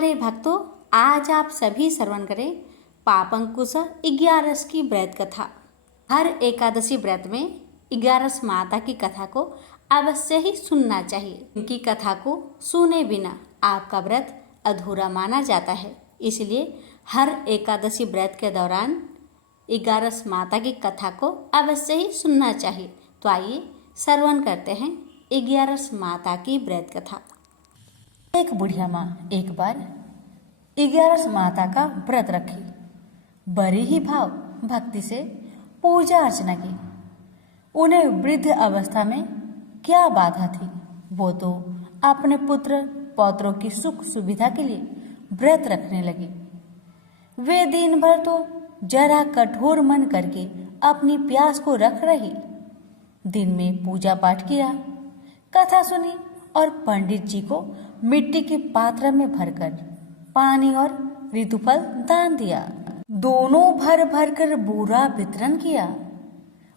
प्यारे भक्तों, आज आप सभी श्रवण करें पापंकुश 11 की व्रत कथा। हर एकादशी व्रत में 11 माता की कथा को अवश्य ही सुनना चाहिए। इनकी कथा को सुने बिना आपका व्रत अधूरा माना जाता है। इसलिए हर एकादशी व्रत के दौरान 11 माता की कथा को अवश्य ही सुनना चाहिए। तो आइए श्रवण करते हैं 11 माता की व्रत कथा। एक बुढ़िया माँ एक बार 11 माता का व्रत रखी। बड़ी ही भाव भक्ति से पूजा अर्चना की। उन्हें वृद्ध अवस्था में क्या बाधा थी, वो तो अपने पुत्र पौत्रों की सुख सुविधा के लिए व्रत रखने लगी। वे दिन भर तो जरा कठोर मन करके अपनी प्यास को रख रही। दिन में पूजा पाठ किया, कथा सुनी और पंडित जी को मिट्टी के पात्र में भरकर पानी और ऋतुफल दान दिया। दोनों भर भर कर बूरा वितरण किया।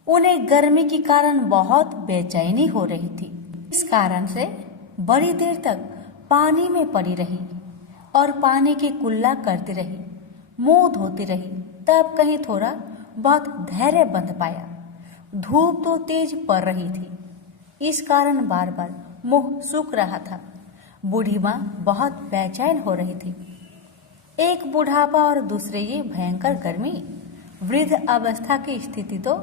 उन्हें गर्मी के कारण बहुत बेचैनी हो रही थी। इस कारण से बड़ी देर तक पानी में पड़ी रही और पानी की कुल्ला करती रही, मुंह धोती रही। तब कहीं थोड़ा बहुत धैर्य बंध पाया। धूप तो तेज पड़ रही थी, इस कारण बार बार मुंह सूख रहा था। बूढ़ी माँ बहुत बेचैन हो रही थी। एक बुढ़ापा और दूसरे ये भयंकर गर्मी। वृद्ध अवस्था की स्थिति तो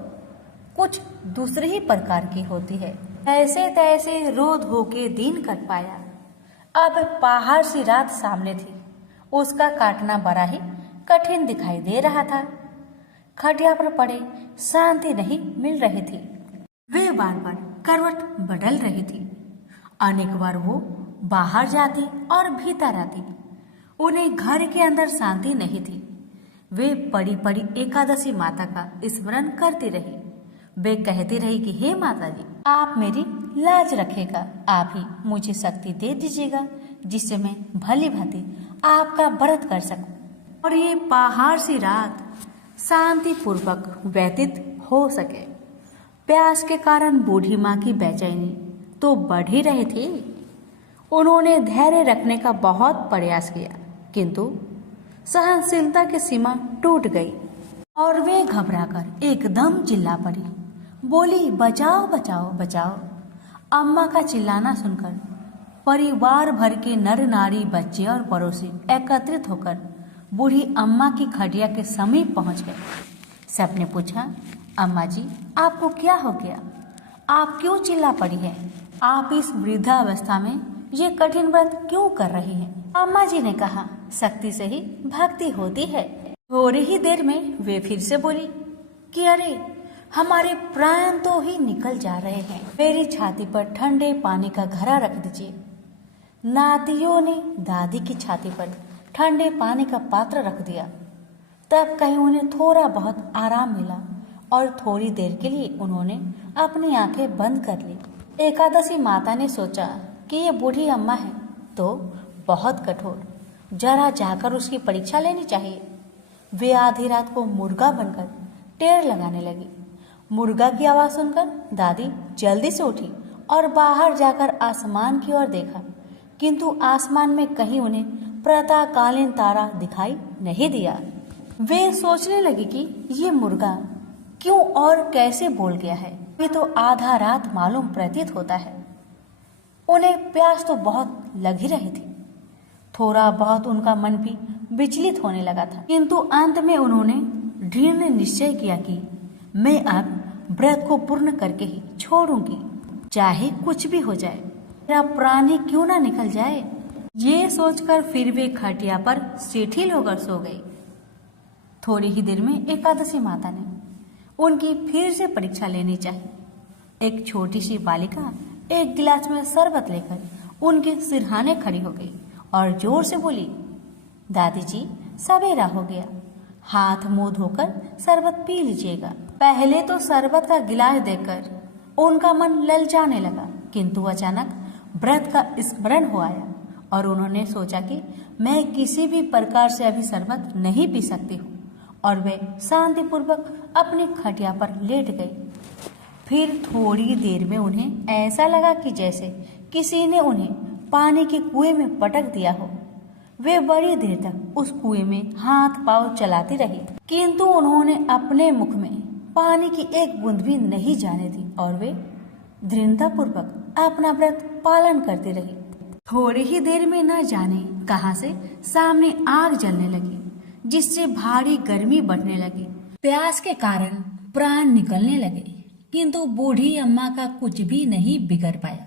कुछ दूसरे ही प्रकार की होती है। ऐसे तैसे रो धो के दिन कट पाया। अब पहाड़ सी रात सामने थी, उसका काटना बड़ा ही कठिन दिखाई दे रहा था। खटिया पर पड़े शांति नहीं मिल रही थी। वे बार बार करवट बदल रही थी। अनेक बार वो बाहर जाती और भीतर आती। उन्हें घर के अंदर शांति नहीं थी। वे पड़ी पड़ी एकादशी माता का स्मरण करती रही। वे कहती रही कि हे माता जी, आप मेरी लाज रखेगा, आप ही मुझे शक्ति दे दीजिएगा जिससे मैं भली भांति आपका व्रत कर सकूं और ये पहाड़ सी रात शांति पूर्वक व्यतीत हो सके। प्यास के कारण बूढ़ी माँ की बेचैनी तो बढ़ ही रही थी। उन्होंने धैर्य रखने का बहुत प्रयास किया, किंतु सहनशीलता की सीमा टूट गई और वे घबराकर एकदम चिल्ला पड़ी। बोली, बचाओ बचाओ बचाओ। अम्मा का चिल्लाना सुनकर परिवार भर के नर नारी, बच्चे और पड़ोसी एकत्रित होकर बूढ़ी अम्मा की खटिया के समीप पहुंच गए। सबने पूछा, अम्मा जी, आपको क्या हो गया? आप क्यों चिल्ला पड़ी है? आप इस वृद्धावस्था में ये कठिन व्रत क्यों कर रही हैं? अम्मा जी ने कहा, शक्ति से ही भक्ति होती है। थोड़ी ही देर में वे फिर से बोली कि अरे, हमारे प्राण तो ही निकल जा रहे हैं। मेरी छाती पर ठंडे पानी का घड़ा रख दीजिए। नातियों ने दादी की छाती पर ठंडे पानी का पात्र रख दिया। तब कहीं उन्हें थोड़ा बहुत आराम मिला और थोड़ी देर के लिए उन्होंने अपनी आंखें बंद कर ली। एकादशी माता ने सोचा कि ये बूढ़ी अम्मा है तो बहुत कठोर, जरा जाकर उसकी परीक्षा लेनी चाहिए। वे आधी रात को मुर्गा बनकर टेर लगाने लगी। मुर्गा की आवाज सुनकर दादी जल्दी से उठी और बाहर जाकर आसमान की ओर देखा, किंतु आसमान में कहीं उन्हें प्रातःकालीन तारा दिखाई नहीं दिया। वे सोचने लगी कि ये मुर्गा क्यों और कैसे बोल गया है। ये तो आधा रात मालूम प्रतीत होता है। उन्हें प्यास तो बहुत लग ही रही थी। थोड़ा बहुत उनका मन भी विचलित होने लगा था, किंतु अंत में उन्होंने दृढ़ निश्चय किया कि मैं अब व्रत को पूर्ण करके ही छोड़ूंगी, चाहे कुछ भी हो जाए, मेरा प्राण ही क्यों ना निकल जाए। ये सोचकर फिर वे खटिया पर शिथिल होकर सो गई। थोड़ी ही देर में एकादशी माता ने उनकी फिर से परीक्षा लेनी चाहिए। एक छोटी सी बालिका एक गिलास में शरबत लेकर उनके सिरहाने खड़ी हो गई और जोर से बोली, दादी जी, सवेरा हो गया, हाथ मुंह धोकर शरबत पी लीजिएगा। पहले तो शरबत का गिलास देखकर उनका मन ललचाने लगा, किंतु अचानक व्रत का स्मरण हो आया और उन्होंने सोचा कि मैं किसी भी प्रकार से अभी शरबत नहीं पी सकती हूँ और वे शांतिपूर्वक अपनी खटिया पर लेट गई। फिर थोड़ी देर में उन्हें ऐसा लगा कि जैसे किसी ने उन्हें पानी के कुएं में पटक दिया हो। वे बड़ी देर तक उस कुएं में हाथ पांव चलाती रही, किंतु उन्होंने अपने मुख में पानी की एक बूंद भी नहीं जाने दी और वे दृढ़तापूर्वक अपना व्रत पालन करती रही। थोड़ी ही देर में न जाने कहां से सामने आग जलने लगी, जिससे भारी गर्मी बढ़ने लगी। प्यास के कारण प्राण निकलने लगे, किंतु बूढ़ी अम्मा का कुछ भी नहीं बिगड़ पाया।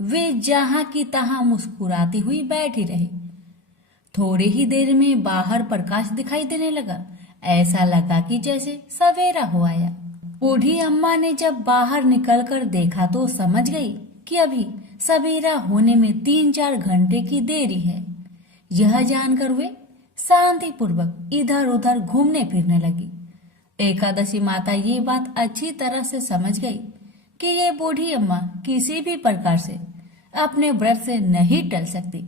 वे जहां की तहां मुस्कुराती हुई बैठी रही। थोड़ी ही देर में बाहर प्रकाश दिखाई देने लगा। ऐसा लगा कि जैसे सवेरा हो आया। बूढ़ी अम्मा ने जब बाहर निकलकर देखा तो समझ गई कि अभी सवेरा होने में 3-4 घंटे की देरी है। यह जानकर वे शांतिपूर्वक इधर उधर घूमने फिरने लगी। एकादशी माता ये बात अच्छी तरह से समझ गई कि ये बूढ़ी अम्मा किसी भी प्रकार से अपने व्रत से नहीं टल सकती।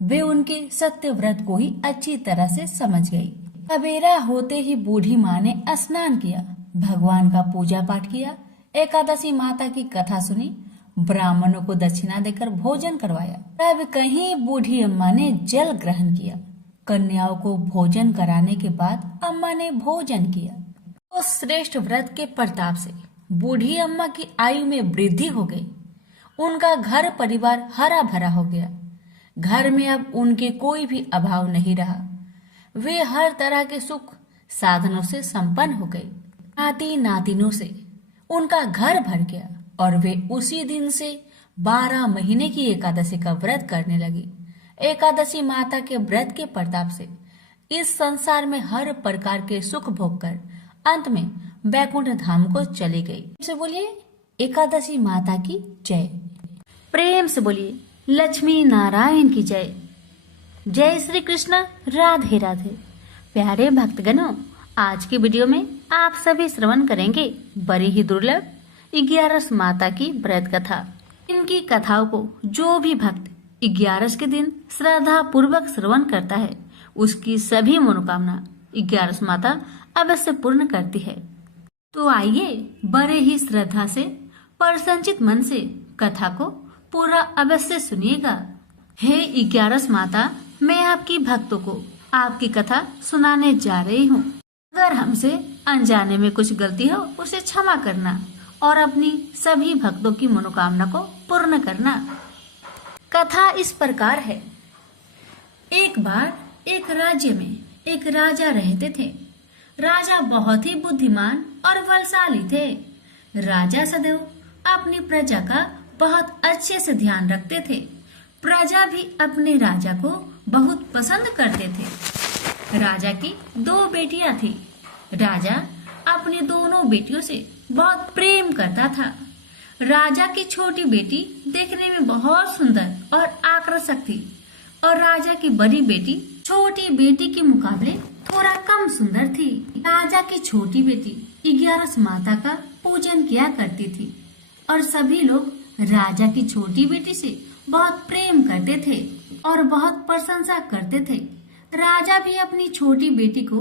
वे उनके सत्य व्रत को ही अच्छी तरह से समझ गई। सवेरा होते ही बूढ़ी माँ ने स्नान किया, भगवान का पूजा पाठ किया, एकादशी माता की कथा सुनी, ब्राह्मणों को दक्षिणा देकर भोजन करवाया। तब कहीं बूढ़ी अम्मा ने जल ग्रहण किया। कन्याओं को भोजन कराने के बाद अम्मा ने भोजन किया। उस श्रेष्ठ व्रत के प्रताप से बूढ़ी अम्मा की आयु में वृद्धि हो गई। उनका घर परिवार हरा भरा हो गया। घर में अब उनके कोई भी अभाव नहीं रहा। वे हर तरह के सुख साधनों से संपन्न हो गए। नाती नातिनों से उनका घर भर गया और वे उसी दिन से 12 महीने की एकादशी का व्रत करने लगी। एकादशी माता के व्रत के प्रताप से इस संसार में हर प्रकार के सुख भोग कर अंत में बैकुंठ धाम को चली गई। से बोलिए एकादशी माता की जय। प्रेम से बोलिए लक्ष्मी नारायण की जय। जय श्री कृष्ण, राधे राधे। प्यारे भक्तगणों, आज की वीडियो में आप सभी श्रवण करेंगे बड़ी ही दुर्लभ 11 माता की व्रत कथा। इनकी कथाओं को जो भी भक्त 11 के दिन श्रद्धा पूर्वक श्रवण करता है उसकी सभी मनोकामना 11 माता अवश्य पूर्ण करती है। तो आइए बड़े ही श्रद्धा से प्रसन्नचित मन से कथा को पूरा अवश्य सुनिएगा। हे 11 माता, मैं आपकी भक्तों को आपकी कथा सुनाने जा रही हूँ। अगर हमसे अनजाने में कुछ गलती हो उसे क्षमा करना और अपनी सभी भक्तों की मनोकामना को पूर्ण करना। कथा इस प्रकार है। एक बार एक राज्य में एक राजा रहते थे। राजा बहुत ही बुद्धिमान और बलशाली थे। राजा सदैव अपनी प्रजा का बहुत अच्छे से ध्यान रखते थे। प्रजा भी अपने राजा को बहुत पसंद करते थे। राजा की 2 बेटियां थी। राजा अपनी दोनों बेटियों से बहुत प्रेम करता था। राजा की छोटी बेटी देखने में बहुत सुंदर और आकर्षक थी और राजा की बड़ी बेटी छोटी बेटी के मुकाबले थोड़ा कम सुंदर थी। राजा की छोटी बेटी 11 माता का पूजन किया करती थी और सभी लोग राजा की छोटी बेटी से बहुत प्रेम करते थे और बहुत प्रशंसा करते थे। राजा भी अपनी छोटी बेटी को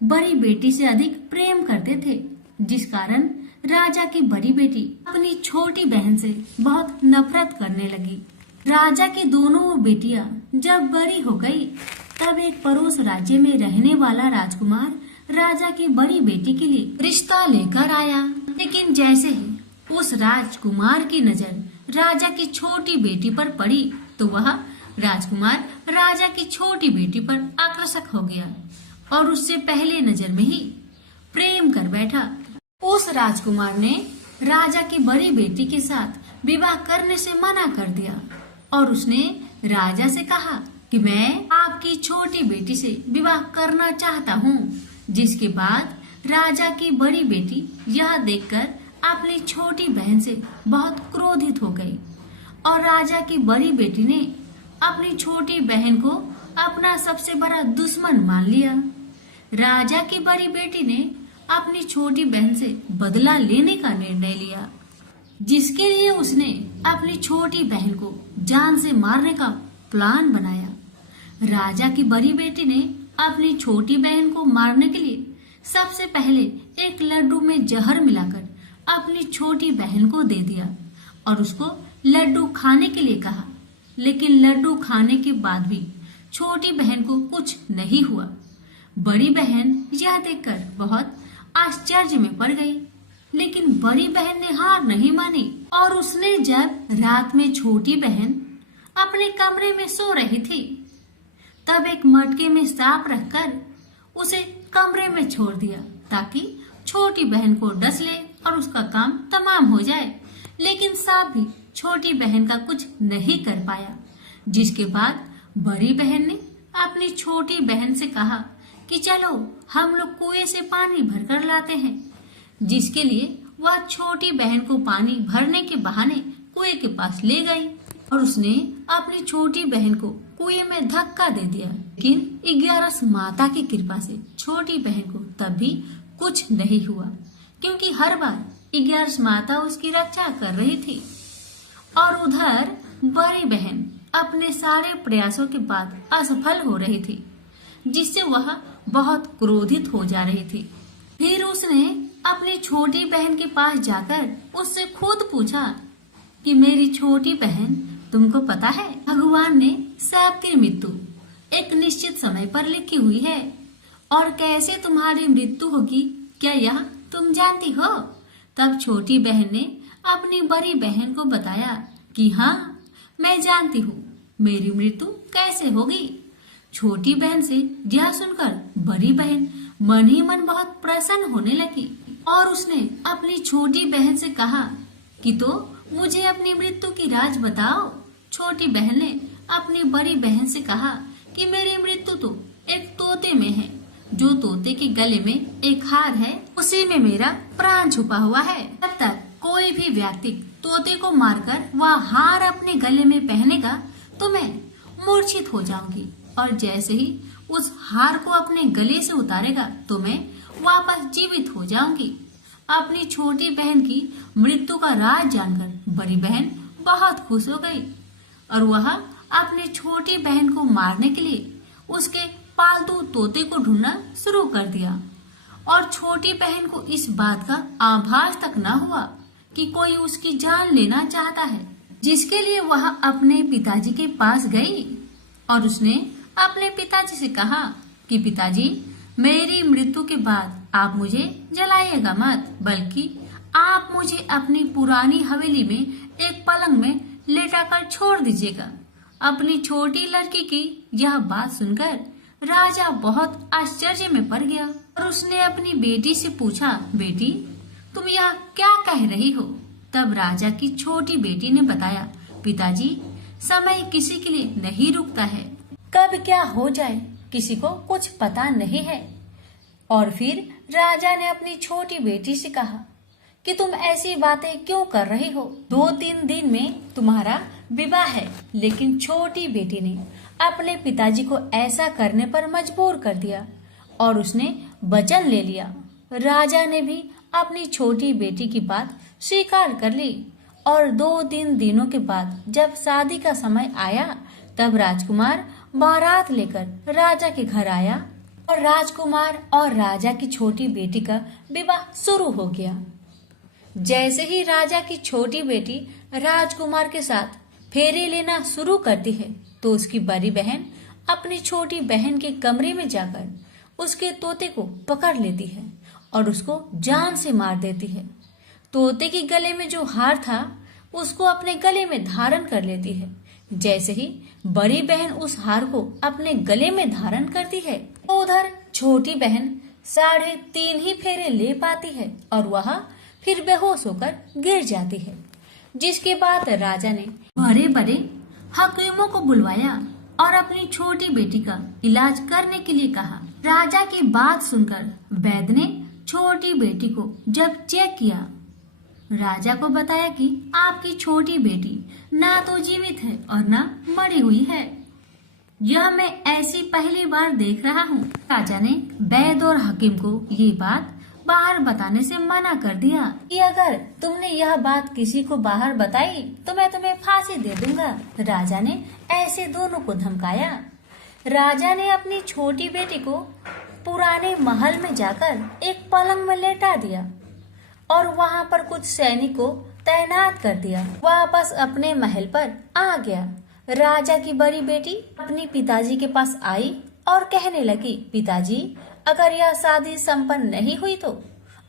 बड़ी बेटी से अधिक प्रेम करते थे, जिस कारण राजा की बड़ी बेटी अपनी छोटी बहन से बहुत नफरत करने लगी। राजा की दोनों बेटियां जब बड़ी हो गई, तब एक पड़ोस राज्य में रहने वाला राजकुमार राजा की बड़ी बेटी के लिए रिश्ता लेकर आया। लेकिन जैसे ही उस राजकुमार की नजर राजा की छोटी बेटी पर पड़ी तो वह राजकुमार राजा की छोटी बेटी पर आकर्षक हो गया और उससे पहले नजर में ही प्रेम कर बैठा। उस राजकुमार ने राजा की बड़ी बेटी के साथ विवाह करने से मना कर दिया और उसने राजा से कहा कि मैं आपकी छोटी बेटी से विवाह करना चाहता हूँ। जिसके बाद राजा की बड़ी बेटी यह देखकर अपनी छोटी बहन से बहुत क्रोधित हो गई और राजा की बड़ी बेटी ने अपनी छोटी बहन को अपना सबसे बड़ा दुश्मन मान लिया। राजा की बड़ी बेटी ने अपनी छोटी बहन से बदला लेने का निर्णय लिया, जिसके लिए उसने अपनी छोटी बहन को जान से मारने का प्लान बनाया। राजा की बड़ी बेटी ने अपनी छोटी बहन को मारने के लिए सबसे पहले एक लड्डू में जहर मिलाकर अपनी छोटी बहन को दे दिया और उसको लड्डू खाने के लिए कहा। लेकिन लड्डू खाने के बाद भी छोटी बहन को कुछ नहीं हुआ। बड़ी बहन यह देखकर बहुत आश्चर्य में पड़ गई, लेकिन बड़ी बहन ने हार नहीं मानी और उसने जब रात में छोटी बहन अपने कमरे में सो रही थी, तब एक मटके में सांप रखकर उसे कमरे में छोड़ दिया ताकि छोटी बहन को डस ले और उसका काम तमाम हो जाए। लेकिन सांप भी छोटी बहन का कुछ नहीं कर पाया, जिसके बाद बड़ी बहन ने अपनी छोटी बहन से कहा कि चलो हम लोग कुएं से पानी भरकर लाते हैं, जिसके लिए वह छोटी बहन को पानी भरने के बहाने कुएं के पास ले गई और उसने अपनी छोटी बहन को कुएं में धक्का दे दिया। लेकिन 11 माता की कृपा से छोटी बहन को तब भी कुछ नहीं हुआ, क्योंकि हर बार 11 माता उसकी रक्षा कर रही थी। और उधर बड़ी बहन अपने सारे प्रयासों के बाद असफल हो रही थी, जिससे वह बहुत क्रोधित हो जा रही थी। फिर उसने अपनी छोटी बहन के पास जाकर उससे खुद पूछा कि मेरी छोटी बहन, तुमको पता है भगवान ने सबकी मृत्यु एक निश्चित समय पर लिखी हुई है, और कैसे तुम्हारी मृत्यु होगी क्या यह तुम जानती हो? तब छोटी बहन ने अपनी बड़ी बहन को बताया कि हाँ, मैं जानती हूँ मेरी मृत्यु कैसे होगी। छोटी बहन से यह सुनकर बड़ी बहन मन ही मन बहुत प्रसन्न होने लगी और उसने अपनी छोटी बहन से कहा कि तो मुझे अपनी मृत्यु की राज बताओ। छोटी बहन ने अपनी बड़ी बहन से कहा कि मेरी मृत्यु तो एक तोते में है, जो तोते के गले में एक हार है, उसी में मेरा प्राण छुपा हुआ है। जब तक कोई भी व्यक्ति तोते को मारकर वह हार अपने गले में पहनेगा तो मैं मूर्छित हो जाऊंगी, और जैसे ही उस हार को अपने गले से उतारेगा तो मैं वापस जीवित हो जाऊंगी। अपनी छोटी बहन की मृत्यु का राज जानकर बड़ी बहन बहुत खुश हो गई और वह अपनी छोटी बहन को मारने के लिए उसके पालतू तोते को ढूंढना शुरू कर दिया। और छोटी बहन को इस बात का आभास तक न हुआ कि कोई उसकी जान लेना चाहता है, जिसके लिए वह अपने पिताजी के पास गई और उसने अपने पिताजी से कहा कि पिताजी, मेरी मृत्यु के बाद आप मुझे जलाइएगा मत, बल्कि आप मुझे अपनी पुरानी हवेली में एक पलंग में लेटाकर छोड़ दीजिएगा। अपनी छोटी लड़की की यह बात सुनकर राजा बहुत आश्चर्य में पड़ गया और उसने अपनी बेटी से पूछा, बेटी, तुम यह क्या कह रही हो? तब राजा की छोटी बेटी ने बताया, पिताजी, समय किसी के लिए नहीं रुकता है, कब क्या हो जाए किसी को कुछ पता नहीं है। और फिर राजा ने अपनी छोटी बेटी से कहा कि तुम ऐसी बातें क्यों कर रही हो? 2-3 दिन में तुम्हारा विवाह है। लेकिन छोटी बेटी ने अपने पिताजी को ऐसा करने पर मजबूर कर दिया और उसने वचन ले लिया। राजा ने भी अपनी छोटी बेटी की बात स्वीकार कर ली और 2-3 दिनों के बाद जब शादी का समय आया तब राजकुमार बारात लेकर राजा के घर आया और राजकुमार और राजा की छोटी बेटी का विवाह शुरू हो गया। जैसे ही राजा की छोटी बेटी राजकुमार के साथ फेरे लेना शुरू करती है तो उसकी बड़ी बहन अपनी छोटी बहन के कमरे में जाकर उसके तोते को पकड़ लेती है और उसको जान से मार देती है। तोते के गले में जो हार था उसको अपने गले में धारण कर लेती है। जैसे ही बड़ी बहन उस हार को अपने गले में धारण करती है तो उधर छोटी बहन 3.5 ही फेरे ले पाती है और वह फिर बेहोश होकर गिर जाती है। जिसके बाद राजा ने बड़े बड़े हकीमों को बुलवाया और अपनी छोटी बेटी का इलाज करने के लिए कहा। राजा की बात सुनकर वैद्य ने छोटी बेटी को जब चेक किया, राजा को बताया कि आपकी छोटी बेटी ना तो जीवित है और ना मरी हुई है। यह मैं ऐसी पहली बार देख रहा हूँ। राजा ने वैद्य और हकीम को ये बात बाहर बताने से मना कर दिया कि अगर तुमने यह बात किसी को बाहर बताई तो मैं तुम्हें फांसी दे दूंगा। राजा ने ऐसे दोनों को धमकाया। राजा ने अपनी छोटी बेटी को पुराने महल में जाकर एक पलंग में लेटा दिया और वहां पर कुछ सैनिक को तैनात कर दिया। वापस अपने महल पर आ गया। राजा की बड़ी बेटी अपनी पिताजी के पास आई और कहने लगी, पिताजी, अगर यह शादी संपन्न नहीं हुई तो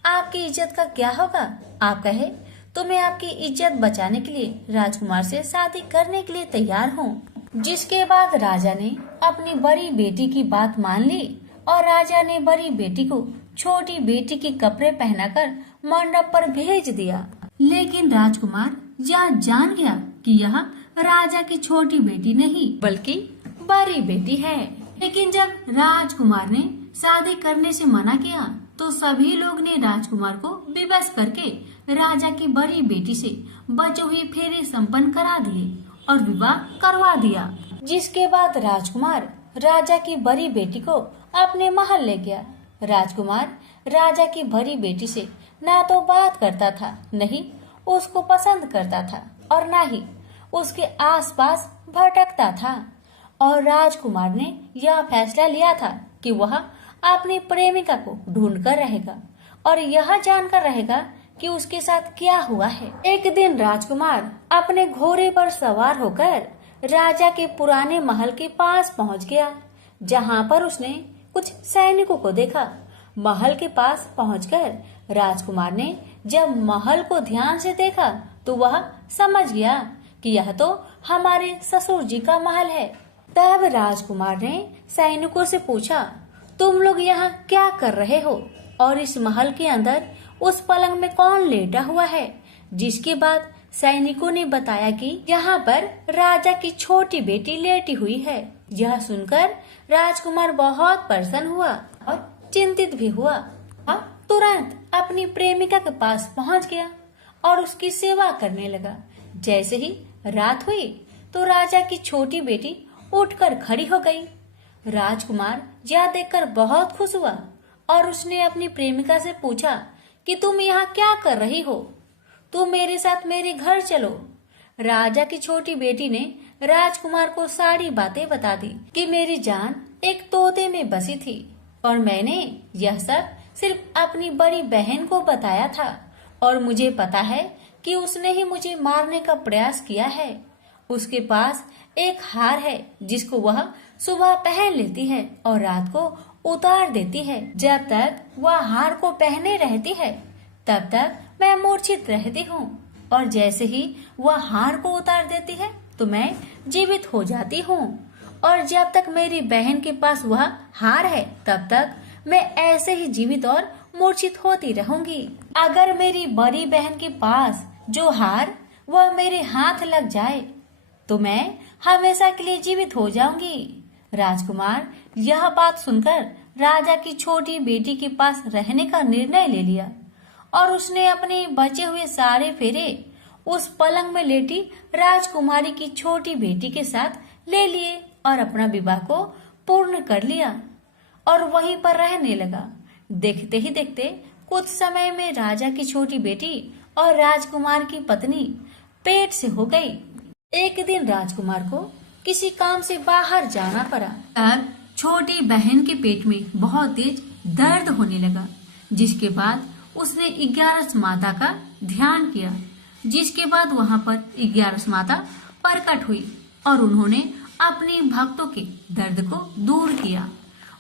आपकी इज्जत का क्या होगा? आप कहे तो मैं आपकी इज्जत बचाने के लिए राजकुमार से शादी करने के लिए तैयार हूँ। जिसके बाद राजा ने अपनी बड़ी बेटी की बात मान ली और राजा ने बड़ी बेटी को छोटी बेटी के कपड़े पहनाकर मंडप पर भेज दिया। लेकिन राजकुमार यह जान गया कि यह राजा की छोटी बेटी नहीं बल्कि बड़ी बेटी है। लेकिन जब राजकुमार ने शादी करने से मना किया तो सभी लोग ने राजकुमार को विवश करके राजा की बड़ी बेटी से बचे हुए फेरे संपन्न करा दिए और विवाह करवा दिया। जिसके बाद राजकुमार राजा की बड़ी बेटी को अपने महल ले गया। राजकुमार राजा की बड़ी बेटी से ना तो बात करता था, नहीं उसको पसंद करता था और ना ही उसके आसपास भटकता था। और राजकुमार ने यह फैसला लिया था कि वह अपनी प्रेमिका को ढूंढ कर रहेगा और यह जानकर रहेगा कि उसके साथ क्या हुआ है। एक दिन राजकुमार अपने घोड़े पर सवार होकर राजा के पुराने महल के पास पहुंच गया, जहां पर उसने कुछ सैनिकों को देखा। महल के पास पहुंचकर राजकुमार ने जब महल को ध्यान से देखा तो वह समझ गया कि यह तो हमारे ससुर जी का महल है। तब राजकुमार ने सैनिकों से पूछा, तुम लोग यहाँ क्या कर रहे हो और इस महल के अंदर उस पलंग में कौन लेटा हुआ है? जिसके बाद सैनिकों ने बताया कि यहाँ पर राजा की छोटी बेटी लेटी हुई है। यह सुनकर राजकुमार बहुत प्रसन्न हुआ और चिंतित भी हुआ। वह तुरंत अपनी प्रेमिका के पास पहुँच गया और उसकी सेवा करने लगा। जैसे ही रात हुई तो राजा की छोटी बेटी उठकर खड़ी हो गई। राजकुमार यह देखकर बहुत खुश हुआ और उसने अपनी प्रेमिका से पूछा कि तुम यहाँ क्या कर रही हो? तुम मेरे साथ मेरे घर चलो। राजा की छोटी बेटी ने राजकुमार को सारी बातें बता दी कि मेरी जान एक तोते में बसी थी और मैंने यह सब सिर्फ अपनी बड़ी बहन को बताया था और मुझे पता है कि उसने ही मुझे मारने का प्रयास किया है। उसके पास एक हार है जिसको वह सुबह पहन लेती है और रात को उतार देती है। जब तक वह हार को पहने रहती है तब तक मैं मूर्छित रहती हूँ और जैसे ही वह हार को उतार देती है तो मैं जीवित हो जाती हूँ। और जब तक मेरी बहन के पास वह हार है तब तक मैं ऐसे ही जीवित और मूर्छित होती रहूंगी। अगर मेरी बड़ी बहन के पास जो हार वह मेरे हाथ लग जाए तो मैं हमेशा के लिए जीवित हो जाऊंगी। राजकुमार यह बात सुनकर राजा की छोटी बेटी के पास रहने का निर्णय ले लिया और उसने अपने बचे हुए सारे फेरे उस पलंग में लेटी राजकुमारी की छोटी बेटी के साथ ले लिए और अपना विवाह को पूर्ण कर लिया और वहीं पर रहने लगा। देखते ही देखते कुछ समय में राजा की छोटी बेटी और राजकुमार की पत्नी पेट से हो गई। एक दिन राजकुमार को किसी काम से बाहर जाना पड़ा। तब छोटी बहन के पेट में बहुत तेज दर्द होने लगा, जिसके बाद उसने 11 माता का ध्यान किया। जिसके बाद वहां पर 11 माता प्रकट हुई और उन्होंने अपने भक्तों के दर्द को दूर किया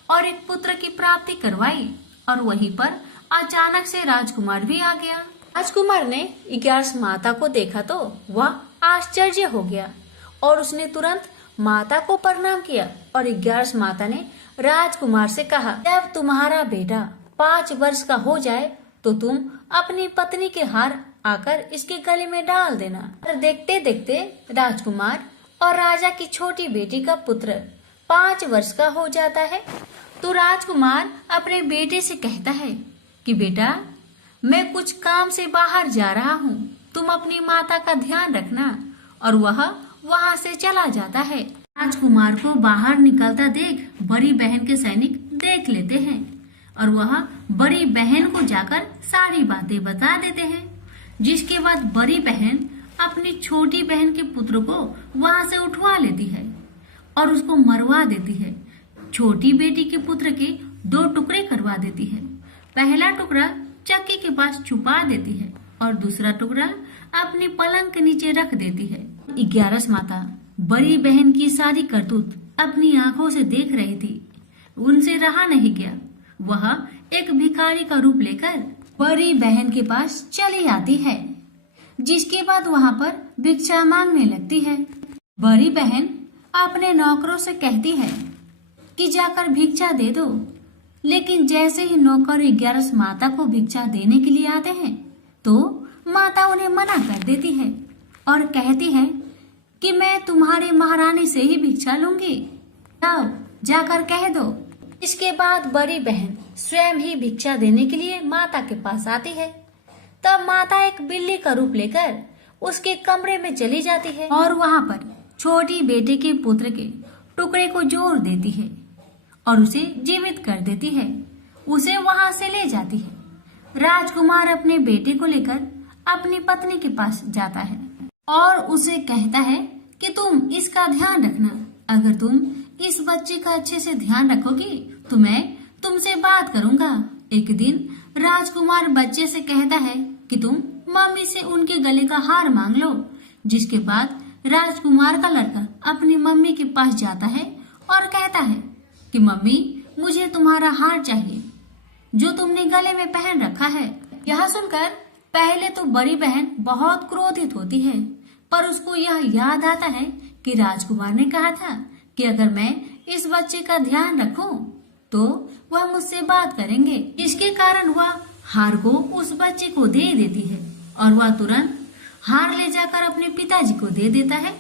और एक पुत्र की प्राप्ति करवाई। और वहीं पर अचानक से राजकुमार भी आ गया। राजकुमार ने 11 माता को देखा तो वह आश्चर्य हो गया और उसने तुरंत माता को प्रणाम किया और 11 माता ने राजकुमार से कहा, जब तुम्हारा बेटा 5 वर्ष का हो जाए तो तुम अपनी पत्नी के हार आकर इसके गले में डाल देना। और देखते देखते राजकुमार और राजा की छोटी बेटी का पुत्र 5 वर्ष का हो जाता है। तो राजकुमार अपने बेटे से कहता है कि बेटा, मैं कुछ काम से बाहर जा रहा हूँ, तुम अपनी माता का ध्यान रखना। और वह वहाँ से चला जाता है। राजकुमार को बाहर निकलता देख बड़ी बहन के सैनिक देख लेते हैं और वह बड़ी बहन को जाकर सारी बातें बता देते हैं। जिसके बाद बड़ी बहन अपनी छोटी बहन के पुत्र को वहाँ से उठवा लेती है और उसको मरवा देती है। छोटी बेटी के पुत्र के 2 टुकड़े करवा देती है। पहला टुकड़ा चक्की के पास छुपा देती है और दूसरा टुकड़ा अपनी पलंग के नीचे रख देती है। 11 माता बड़ी बहन की सारी करतूत अपनी आंखों से देख रही थी। उनसे रहा नहीं गया। वह एक भिखारी का रूप लेकर बड़ी बहन के पास चली आती है, जिसके बाद वहां पर भिक्षा मांगने लगती है। बड़ी बहन अपने नौकरों से कहती है कि जाकर भिक्षा दे दो, लेकिन जैसे ही नौकर 11 माता को भिक्षा देने के लिए आते हैं तो माता उन्हें मना कर देती है और कहती है कि मैं तुम्हारे महारानी से ही भिक्षा लूंगी, जाओ जाकर कह दो। इसके बाद बड़ी बहन स्वयं ही भिक्षा देने के लिए माता के पास आती है। तब माता एक बिल्ली का रूप लेकर उसके कमरे में चली जाती है और वहां पर छोटी बेटे के पुत्र के टुकड़े को जोड़ देती है और उसे जीवित कर देती है। उसे वहां से ले जाती है। राजकुमार अपने बेटे को लेकर अपनी पत्नी के पास जाता है और उसे कहता है कि तुम इसका ध्यान रखना। अगर तुम इस बच्चे का अच्छे से ध्यान रखोगी तो मैं तुमसे बात करूंगा। एक दिन राजकुमार बच्चे से कहता है कि तुम मम्मी से उनके गले का हार मांग लो। जिसके बाद राजकुमार का लड़का अपनी मम्मी के पास जाता है और कहता है कि मम्मी, मुझे तुम्हारा हार चाहिए जो तुमने गले में पहन रखा है। यह सुनकर पहले तो बड़ी बहन बहुत क्रोधित होती है, पर उसको यह याद आता है कि राजकुमार ने कहा था कि अगर मैं इस बच्चे का ध्यान रखूं तो वह मुझसे बात करेंगे। इसके कारण वह हार को उस बच्चे को दे देती है और वह तुरंत हार ले जाकर अपने पिताजी को दे देता है।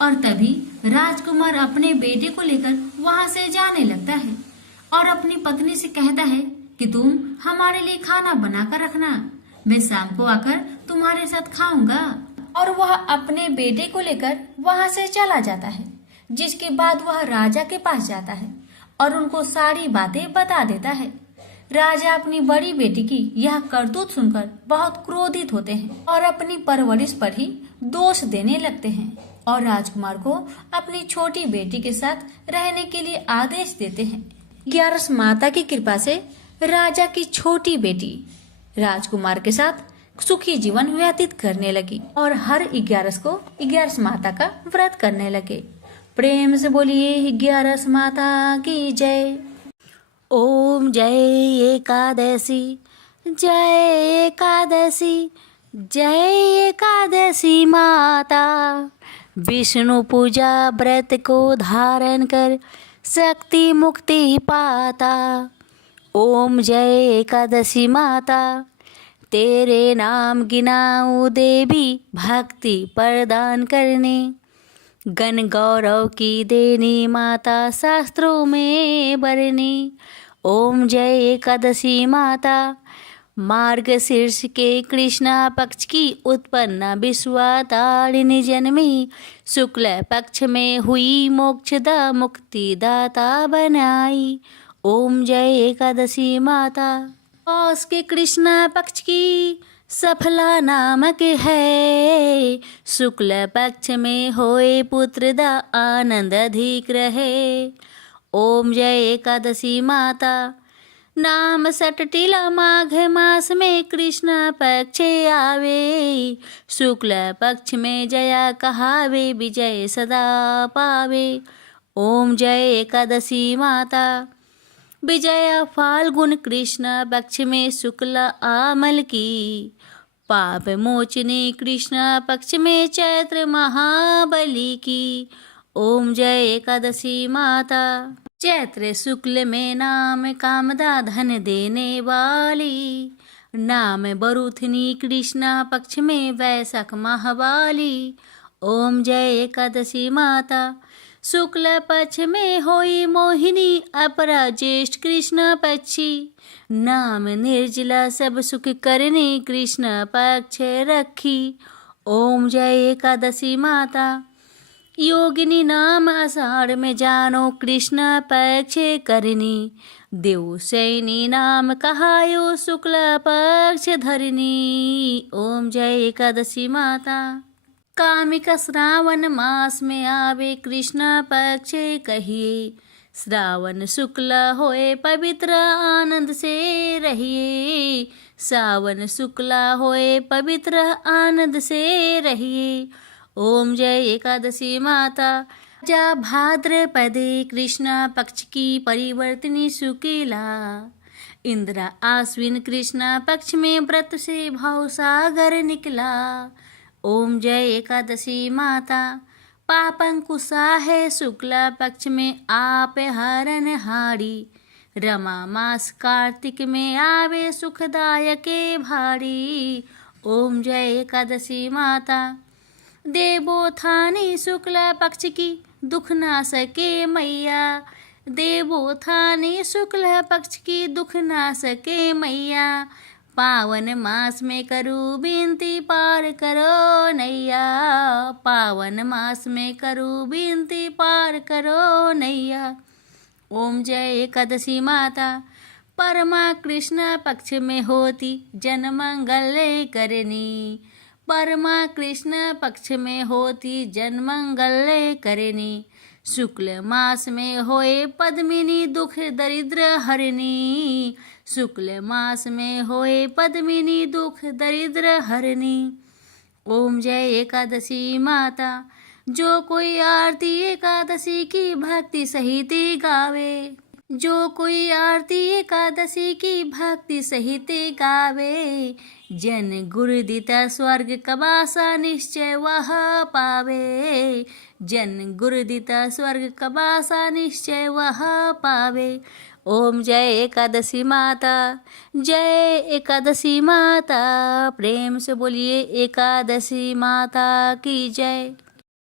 और तभी राजकुमार अपने बेटे को लेकर वहां से जाने लगता है और अपनी पत्नी से कहता है कि तुम हमारे लिए खाना बनाकर रखना, मैं शाम को आकर तुम्हारे साथ खाऊंगा। और वह अपने बेटे को लेकर वहां से चला जाता है। जिसके बाद वह राजा के पास जाता है और उनको सारी बातें बता देता है। राजा अपनी बड़ी बेटी की यह करतूत सुनकर बहुत क्रोधित होते हैं और अपनी परवरिश पर ही दोष देने लगते हैं और राजकुमार को अपनी छोटी बेटी के साथ रहने के लिए आदेश देते हैं। 11 माता की कृपा से राजा की छोटी बेटी राजकुमार के साथ सुखी जीवन व्यतीत करने लगी और हर 11 को 11 माता का व्रत करने लगे। प्रेम से बोलिए 11 माता की जय। ओम जय एकादशी, जय एकादशी, जय एकादशी माता। विष्णु पूजा व्रत को धारण कर शक्ति मुक्ति पाता। ओम जय एकादशी माता, तेरे नाम गिनाऊं देवी भक्ति प्रदान करने। गण गौरव की देनी माता शास्त्रों में बरनी। ओम जय एकादशी माता, मार्गशीर्ष के कृष्णा पक्ष की उत्पन्न विश्वातारिणी जन्मी। शुक्ल पक्ष में हुई मोक्षदा मुक्तिदाता बनाई। ओम जय एकादशी माता, पौष के कृष्णा पक्ष की सफला नामक है। शुक्ल पक्ष में होए पुत्र दा आनंद अधिक रहे। ओम जय एकादशी माता, नाम सटटिला माघ मास में कृष्ण पक्ष आवे। शुक्ल पक्ष में जया कहावे, विजय सदा पावे। ओम जय एकादशी माता, विजया फाल्गुन कृष्ण पक्ष में शुक्ल आमल की। पाप मोचनी कृष्ण पक्ष में चैत्र महाबली की। ओम जय एकादशी माता, चैत्र शुक्ल में नाम कामदा धन देने वाली। नाम बरुथनी कृष्ण पक्ष में वैशाख महावाली। ओम जय एकादशी माता, शुक्ल पक्ष में होई मोहिनी अपरा ज्येष्ठ कृष्ण पक्षी। नाम निर्जला सब सुख करने कृष्ण पक्ष रखी। ओम जय एकादशी माता, योगिनी नाम आषाढ़ में जानो कृष्ण पक्ष करनी। देव सैनी नाम कहायो शुक्ल पक्ष धरनी। ओम जय एकादशी माता, कामिका श्रावण मास में आवे कृष्ण पक्ष कहिए। श्रावण शुक्ल होए पवित्र आनंद से रहिए। सावन शुक्ल होए पवित्र आनंद से रहिए। ओम जय एकादशी माता। जा भाद्रपदे कृष्ण पक्ष की परिवर्तनी शुक्ला, इंद्रा आश्विन कृष्ण पक्ष में व्रत से भाव सागर निकला। ओम जय एकादशी माता। पापंकुशा है शुक्ला पक्ष में आप हरण हारी, रमा मास कार्तिक में आवे सुखदायके भारी। ओम जय एकादशी माता। देवोत्थानी शुक्ला पक्ष की दुख ना सके मैया, देवोत्थानी शुक्ल पक्ष की दुख ना सके मैया, पावन मास में करूँ विनती पार करो नैया, पावन मास में करूँ विनती पार करो नैया। ओम जय एकादशी माता। परमा कृष्ण पक्ष में होती जन मंगल करनी, परमा कृष्ण पक्ष में होती जन मंगल करनी, शुक्ल मास में होए पद्मिनी दुख दरिद्र हरनी, शुक्ल मास में होए पद्मिनी दुख दरिद्र हरनी। ओम जय एकादशी माता। जो कोई आरती एकादशी की भक्ति सहित गावे, जो कोई आरती एकादशी की भक्ति सहित गावे, जन गुरु दिता स्वर्ग कबासा निश्चय वह पावे, जन गुरु दिता स्वर्ग कबासा निश्चय वह पावे। ओम जय एकादशी माता। जय एकादशी माता। प्रेम से बोलिए एकादशी माता की जय।